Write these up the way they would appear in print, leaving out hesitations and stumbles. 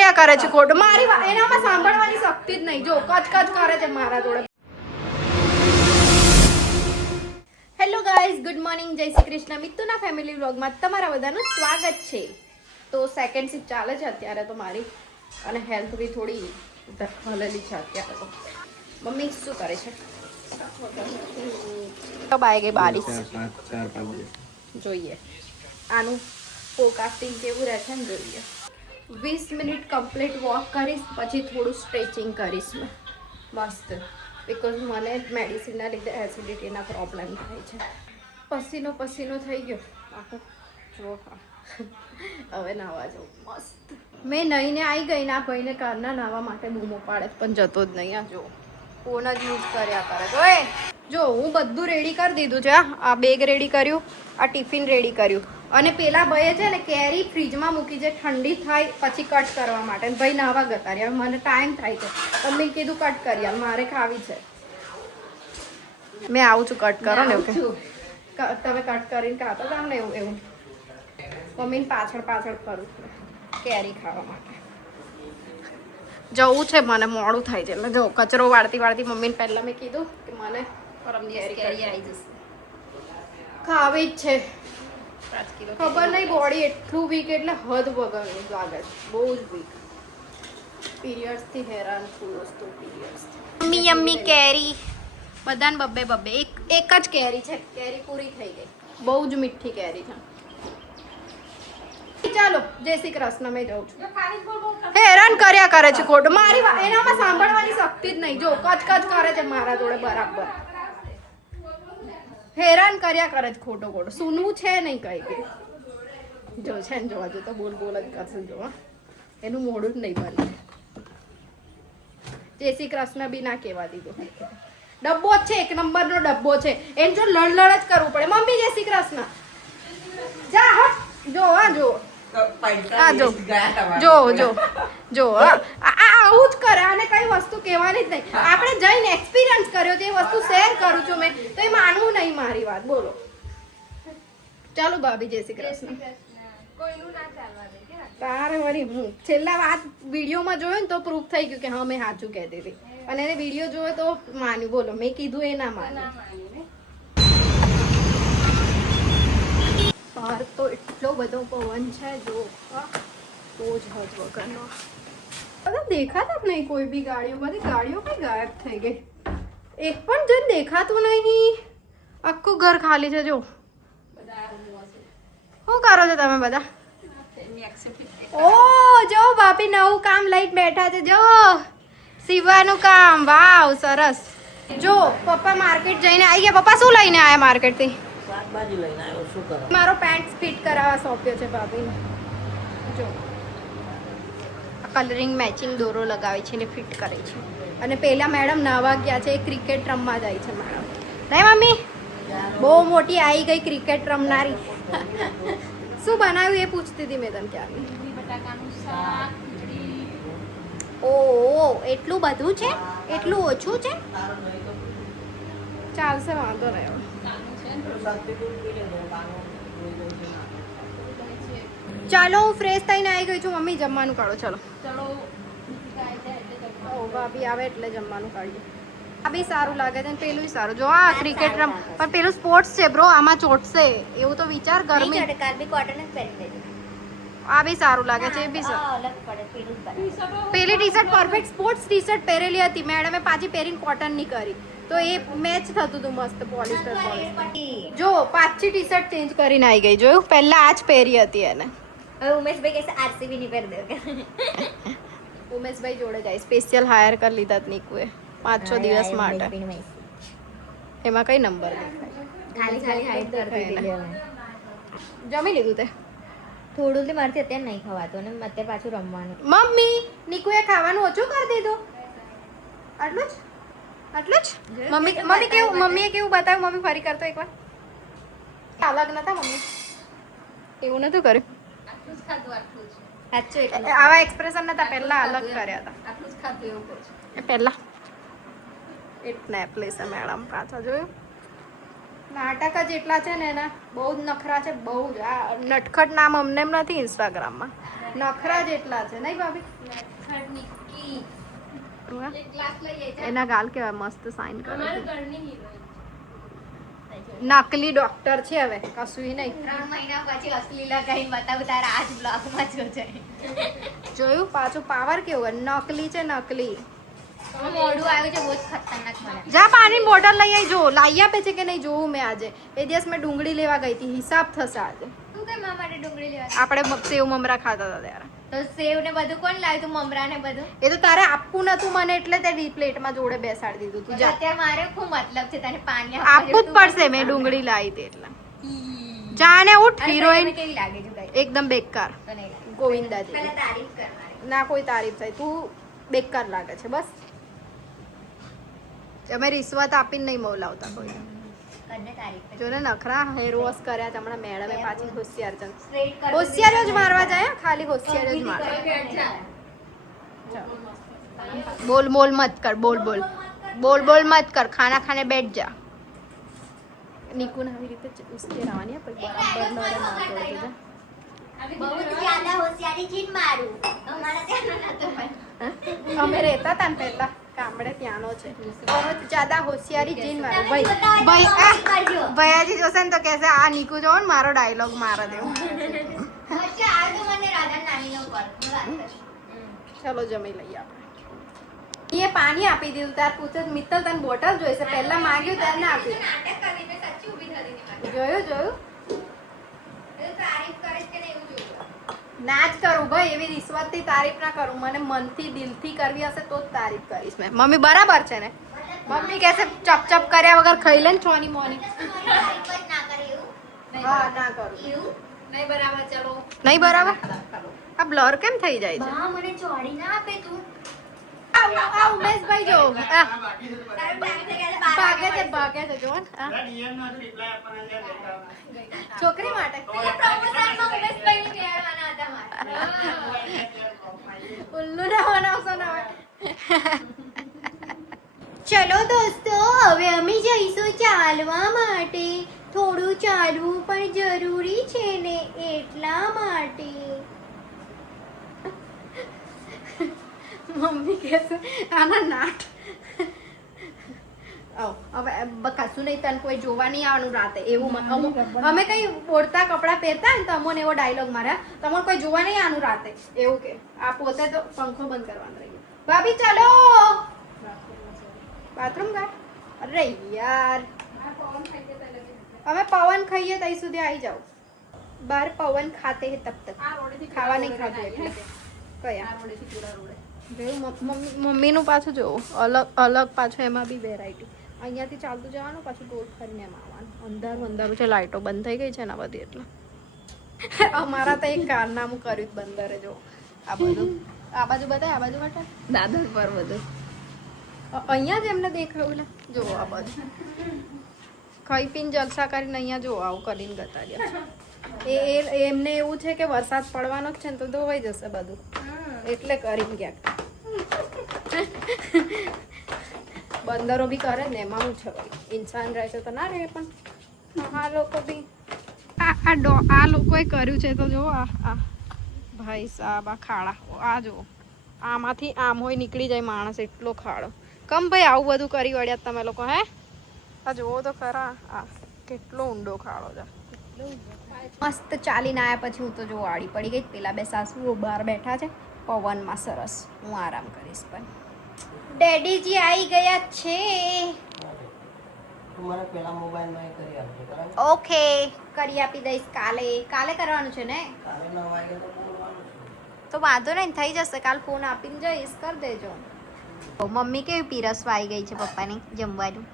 કર્યા કરે છે ખોટું. મારી એનામાં સાંભળવાની શક્તિ જ નહીં. જો કચ કરે છે મારા જોડે. હેલો ગાઈઝ, ગુડ મોર્નિંગ, જય શ્રી કૃષ્ણ. મિત્તુના ફેમિલી વ્લોગમાં તમારા બધાનું સ્વાગત છે. તો સેકન્ડ શિફ્ટ ચાલે છે અત્યારે તો મારી, અને હેલ્થ બી થોડી હલેલી છે અત્યારે તો. મમ્મી શું કરે છે? કબ આएगी बारिश? જોઈએ આનું ફોરકાસ્ટિંગ કેવું રહે છે ને જોઈએ. 20 મિનિટ કમ્પ્લીટ વોક કરીશ, પછી થોડું સ્ટ્રેચિંગ કરીશ મેં મસ્ત. બિકોઝ મને મેડિસિનના લીધે એસિડિટીના પ્રોબ્લેમ થાય છે. પસીનો થઈ ગયો આખો. જો હવે નાવા જાઉં મસ્ત. મેં નહીને આવી ગઈ ના ભાઈને કારના નાવા માટે બૂમો પાડે પણ જતો જ નહીં. આ જો ફોન જ યુઝ કર્યા કરે. જો હું બધું રેડી કરી દીધું છે. આ બેગ રેડી કર્યું, આ ટિફિન રેડી કર્યું, અને પેલા ભાઈએ છે ને કેરી ફ્રીજમાં મૂકી છે ઠંડી થાય પછી કટ કરવા માટે. ભાઈ નાવા ગતા રહ્યા. મને ટાઈમ થાય છે, મમ્મી કીધું કટ કરી મારે ખાવી છે. મેં આવું છું કટ કરો ને ઓકે. તમે કટ કરીને ખાતા જાવ ને એવું મમ્મીને પાછળ કરું છું કેરી ખાવા માટે. જવું છે મને, મોડું થાય છે. એટલે જો કચરો વાળતી મમ્મીને પહેલા મેં કીધું કે મને કેરી આવી જશે, ખાવી જ છે. ખબર નહીં બોડી એટલું વીક, એટલે હદ વગરનું લાગે છે. બહુ જ વીક. પીરિયડ્સથી હેરાન છું વસ્તુ. પીરિયડ્સ યમ્મી કેરી બધાને બબ્બે એક જ કેરી છે. કેરી પૂરી થઈ ગઈ. બહુ જ મીઠી કેરી છે. ચાલો જય શ્રી કૃષ્ણ. મેં જાઉં છું. હેરાન કર્યા કરે છે ખોટું. મારી એનામાં સાંભળવાની શક્તિ જ નહીં. જો કચ કરે છે મારા જોડે બરાબર. હેરાન કર્યા કરે છે ખોટો. સુનવું છે નહીં કઈ કે જો છે ને જોવા જો તો બોલ જ કરશે. જોવા એનું મોડું જ નહીં બને. જય શ્રી કૃષ્ણ બી ના કહેવા દીધું. ડબ્બો જ છે, 1 નંબરનો ડબ્બો છે. એને જો લડ જ કરવું પડે. મમ્મી જય શ્રી કૃષ્ણ. જા હટ. જો આવું જ કરે. આને કઈ વસ્તુ કહેવાની જ નહીં. આપણે જઈને એક્સપિરિયન્સ કર્યો છે, એ વસ્તુ શેર કરું છું મેં, તો એ માનવું નહીં મારી વાત. બોલો ચાલો ભાભી જય શ્રી કૃષ્ણ. તારે વળી હું છેલ્લા વાત વિડીયોમાં જોયું ને તો પ્રૂફ થઈ ગયું કે હા મેં સાચું કહેતી હતી, અને એને વિડીયો જોયો તો માન્યું. બોલો મેં કીધું એ ના માન્યું. બહાર તો એટલો બધો પવન છે જો, બહુ જ હદ વગરનો. બધા દેખાતા જ નહીં કોઈ બી ગાડીઓ. બધી ગાડીઓ કઈ ગાયબ થઈ ગઈ. એક પણ જણ દેખાતું નહીં. આખું ઘર ખાલી છે. જો શું કરો છો તમે બધા? ઓ જો બાપી નવું કામ લઈને બેઠા છે. જો સીવવાનું કામ. વાવ સરસ. જો પપ્પા માર્કેટ જઈને આવી ગયા. પપ્પા શું લઈને આવ્યા માર્કેટથી? મારો પેન્ટ ફિટ કરાવવા સોંપ્યો છે ભાભીને. જો કલરિંગ મેચિંગ દોરો લગાવે છે ને ફિટ કરે છે. અને પેલા મેડમ નાવા ગયા છે, ક્રિકેટ રમવા જાય છે મેડમ. નહીં મમ્મી? બહુ મોટી આવી ગઈ ક્રિકેટ રમનારી. શું બનાવ્યું એ પૂછતી હતી મેં તને ક્યારની. ઓ એટલું બધું છે? એટલું ઓછું છે? ચાલશે, વાંધો નહીં. ચાલો હું ફ્રેશ થઈને આવી ગઈ છું. મમ્મી જમવાનું કાઢો. ચલો ભાભી આવે એટલે જમવાનું કાઢીએ. આ બી સારું લાગે છે, પેલું સારું. જો આ ક્રિકેટ રમ, પણ પેલું સ્પોર્ટ્સ છે બ્રો, આમાં ચોટશે એવું તો વિચાર. ગરમી આ બી સારું લાગે છે. એ બી પેલી T shirt perfect sports T shirt પહેરેલી હતી મેડમે, પાછી પહેરીને કોટન ની કરી તો એ મેચ થતું હતું મસ્ત. પોલિસ્ટર જો પાછી ટી શર્ટ ચેન્જ કરીને આવી ગઈ. જોયું પહેલા આ જ પહેરી હતી એને. હવે ઉમેશભાઈ કહેશે આરસીબી ની પહેર દે. ઉમેશભાઈ જોડે જાય. સ્પેશિયલ હાયર કરી લીધા નીકુએ 5-6 દિવસ માટે. એમાં કઈ નંબર ખાલી હાઈટ કરતી હતી. જમી લીધું તે? થોડું લે મારથી અત્યારે નહીં ખવાતું અને અત્યારે પાછું રમવાનું. મમ્મી નીકુએ ખાવાનું ઓછું કરી દીધું. આટલું જ મમ્મીએ કેવું બતાવ્યું? મમ્મી ફરી કરતો એકવાર. અલગ નતા મમ્મી? એવું નતું કર્યું? આવા એક્સપ્રેશન નતા પહેલા, અલગ કર્યા હતા પહેલા. એટલે પ્લેસ મેડમ પાછા જોયું. નાટક જ એટલા છે ને એના. બહુ જ નખરા છે, બહુ જ. આ નટખટ નામ અમને એમ નથી ઇન્સ્ટાગ્રામમાં. નખરા જેટલા છે નહીં ભાભી? એના ગાલ કેવા મસ્ત સાઇન કરે છે. નકલી ડોક્ટર છે હવે કશું નહીં. 3 મહિના પછી અસલી લગાઈને બતાવું તારા આજ બ્લોગમાં જોજે. જોયું પાછું પાવર કેવું નકલી છે નકલી. મોઢું આવ્યું છે બહુ જ ખતરનાક મને. જા પાણી બોટલ લઈ આવી જો લાવી આપે છે કે નહીં જોવું મેં આજે. એ દિવસ મેં ડુંગળી લેવા ગઈ હતી હિસાબ થશે આજે. તું કઈ મારા માટે ડુંગળી લેવા? આપણે સેવ મમરા ખાતા હતા ત્યારે. તો સેવ ને બધું કોણ લાવ્યું તું? મમરા ને બધું? એ તો તારે આપવું નતું મને એટલે તે પ્લેટમાં જોડે બેસાડી દીધું તું. જા અત્યારે મારે શું મતલબ છે તને પાણી આપવું જ પડશે મેં ડુંગળી લાવી હતી એટલે. જા ને ઉઠ હિરોઈન કેવી લાગે છે ગાઈ? એકદમ બેકાર તો નહીં લાગે. ગોવિંદાજી પહેલા તારીફ કરવાની. ના કોઈ તારીફ થાય તું બેકાર લાગે છે બસ. અમે રિશ્વત આપીને નહીં મોલાવતા કોઈ. કરને તારીફ. જો ને નખરા હેર વોશ કર્યા છે હમણાં મેડમે પાછી હોશિયાર છે. સ્ટ્રેટ કર. હોશિયાર જ મારવા જાય ખાલી હોશિયાર જ મારવા. બોલ બોલ મત કર બોલ બોલ બોલ બોલ મત કર ખાના ખાને બેઠ જા. નિકુન આવી રીતે ઉશ્કેરાવાની હે, પછી બરાબર લડે ના તોડે જા. બહુ જ જ્યાદા હોશિયારી થી જ મારું. અમારા ત્યાં નતો પણ. અમે રહેતા હતા ને પહેલા ગામડે ત્યાંનો છે. બહુ જ જ્યાદા હોશિયારી જીન મારું ભાઈ ભાઈ ભૈયાજી જોશે ને તો કહેશે આ નિકુ જો ને મારો ડાયલોગ મારે દેવું. વચ્ચે આવ તો મને રાધા નાની નો કર. હું વાત કરું. ચલો જમી લઈએ આપણે. એ પાણી આપી દીધું તાર પૂછે મિત્તલ તને બોટલ જોઈશે પહેલા માંગ્યું ત્યારે ના આપ્યું. નાટક કરીને સચ્ચી ઊભી થતી ની. જોયું જોયું તારીફ કરે કે નહીં એવું જોયું. ના જ કરું ભાઈ એવી રિશ્વતથી તારીફ ના કરું. મને મનથી દિલથી કરવી હશે તો જ તારીફ કરીશ મેં. મમ્મી બરાબર છે ને? મમ્મી કહેશે ચપ ચપ કર્યા વગર ખાઈ લે ને છોની મોની. તારીફ જ ના કરે એવું. હા ના કરું. એવું નહીં બરાબર ચલો નહીં બરાબર. આ બ્લર કેમ થઈ જાય છે? બા મને ચોડી ના આપે તું. આવ આવ ઉમેશભાઈ જો આ તારું ટાઈમ થઈ ગયા છે બાર ભાગે છે જો ને આ. છોકરી માટે પેલા પ્રમોશનમાં ઉમેશભાઈને બેહાડવાના હતા મારે. ઉલ્લુ ના બનાવશો ને હવે. ચલો દોસ્તો હવે અમે જઈશું ચાલવા માટે. થોડું ચાલવું પણ જરૂરી છે ને એટલા માટે. મમ્મી કહેશે આના નાટ. હવે કશું નહીં તને કોઈ જોવા નહીં આવવાનું રાતે એવું અમે કઈ ઓઢતા કપડાં પહેરતા ને તો અમોને એવો ડાયલોગ માર્યા તમને કોઈ જોવા નહીં આવવાનું રાતે એવું કે આ પોતે તો પંખો બંધ કરવાનો રહ્યો. ભાભી ચાલો બાથરૂમ ગા. અરે યાર અમે પવન ખાઈએ ત્યાં સુધી આવી જાઓ. બાર પવન ખાતે હે તબ તક ખાવા નહીં ખાધું એટલે કયા મમ્મીનું પાછું જોવું અલગ અલગ પાછું એમાં બી વેરાયટી. અહીંયાથી ચાલતું જવાનું પાછું ગોળ ફરીને એમ આવવાનું. અંધારું અંધારું છે લાઇટો બંધ થઈ ગઈ છે ને બધી એટલે અમારા તો એક કારનામું કર્યું બંદરે જો આ બધું આ બાજુ બધા આ બાજુ માટે દાદર પર બધું અહીંયા જ એમને દેખાયું જો આ બધું ખાઈ પીને જલસા કરીને અહીંયા જો આવું કરીને ગતા રહ્યા. એમને એવું છે કે વરસાદ પડવાનો જ છે ને તો ધોવાઈ જશે બધું એટલે કરીને ગયા. બંદરો બી કરે ને એમાં હું છે ઇન્સાન રહે છે તો ના રહે પણ આ લોકો બી આ લોકોએ કર્યું છે તો જો આ ભાઈ સાહેબ આ ખાડા આ જો આમાંથી આમ હોય નીકળી જાય માણસ એટલો ખાડો. કમ ભાઈ આવું બધું કરી વળ્યા તમે લોકો હે? આ જુઓ તો ખરા આ કેટલો ઊંડો ખાડો છે. મસ્ત ચાલીને આવ્યા પછી હું તો જો આડી પડી ગઈ. પેલા બે સાસુઓ બહાર બેઠા છે પવનમાં સરસ. હું આરામ કરીશ પણ ડેડીજી આવી ગયા છે. ઓકે કરી આપી દઈશ કાલે. કાલે કરવાનું છે ને તો વાંધો નહીં થઈ જશે. કાલ ફોન આપીને જઈશ કરી દેજો. મમ્મી કેવી પીરસવા આવી ગઈ છે પપ્પાની જમવાનું.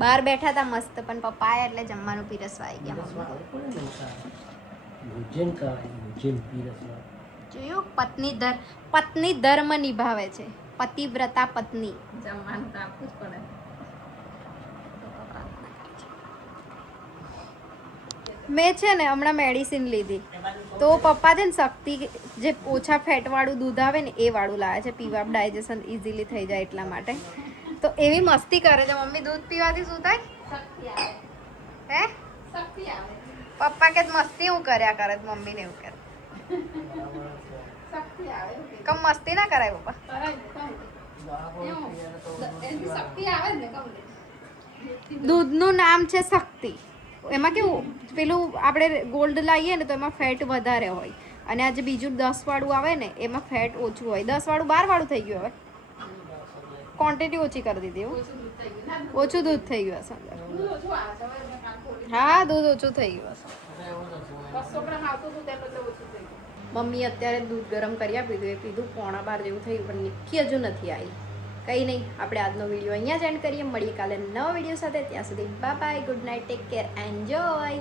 બહાર બેઠા હતા મસ્ત પણ પપ્પા આયા એટલે જમવાનું પીરસવા આવી ગયા. જોયું પત્ની ધર્મ નિભાવે છે. પતિવ્રતા પત્ની જમવાનું તો આપવું જ પડે. મેં છે ને હમણાં મેડિસિન લીધી તો પપ્પા છે ને શક્તિ જે ઓછા ફેટવાળું દૂધ આવે ને એ વાળું લાવે છે પીવા. ડાયજેશન ઇઝીલી થઈ જાય એટલા માટે. તો એવી મસ્તી કરે છે મમ્મી. દૂધ પીવાથી શું થાય? હે પપ્પા કે મસ્તી હું કર્યા કરે મમ્મીને એવું કરે. શક્તિ આવે કમ મસ્તી ના કરાય પપ્પા. શક્તિ આવે ને કમ દૂધનું નામ છે શક્તિ. એમાં કેવું પેલું આપણે ગોલ્ડ લાવીએ ને તો એમાં ફેટ વધારે હોય અને આ જે બીજું 10 વાળું આવે ને એમાં ફેટ ઓછું હોય. 10 વાળું 12 વાળું થઈ ગયું. હવે ક્વોન્ટિટી ઓછી કરી દીધી. એવું ઓછું દૂધ થઈ ગયું હશે અંદર. હા દૂધ ઓછું થઈ ગયું હશે. મમ્મી અત્યારે દૂધ ગરમ કરી આપી દીધું. એ પીધું 11:15 જેવું થયું પણ નિક્કી હજુ નથી આવી. કંઈ નહીં, આપણે આજનો વિડીયો અહીંયા જ એન્ડ કરીએ. મળીએ કાલે નવા વિડીયો સાથે. ત્યાં સુધી bye bye, good night, take care, enjoy.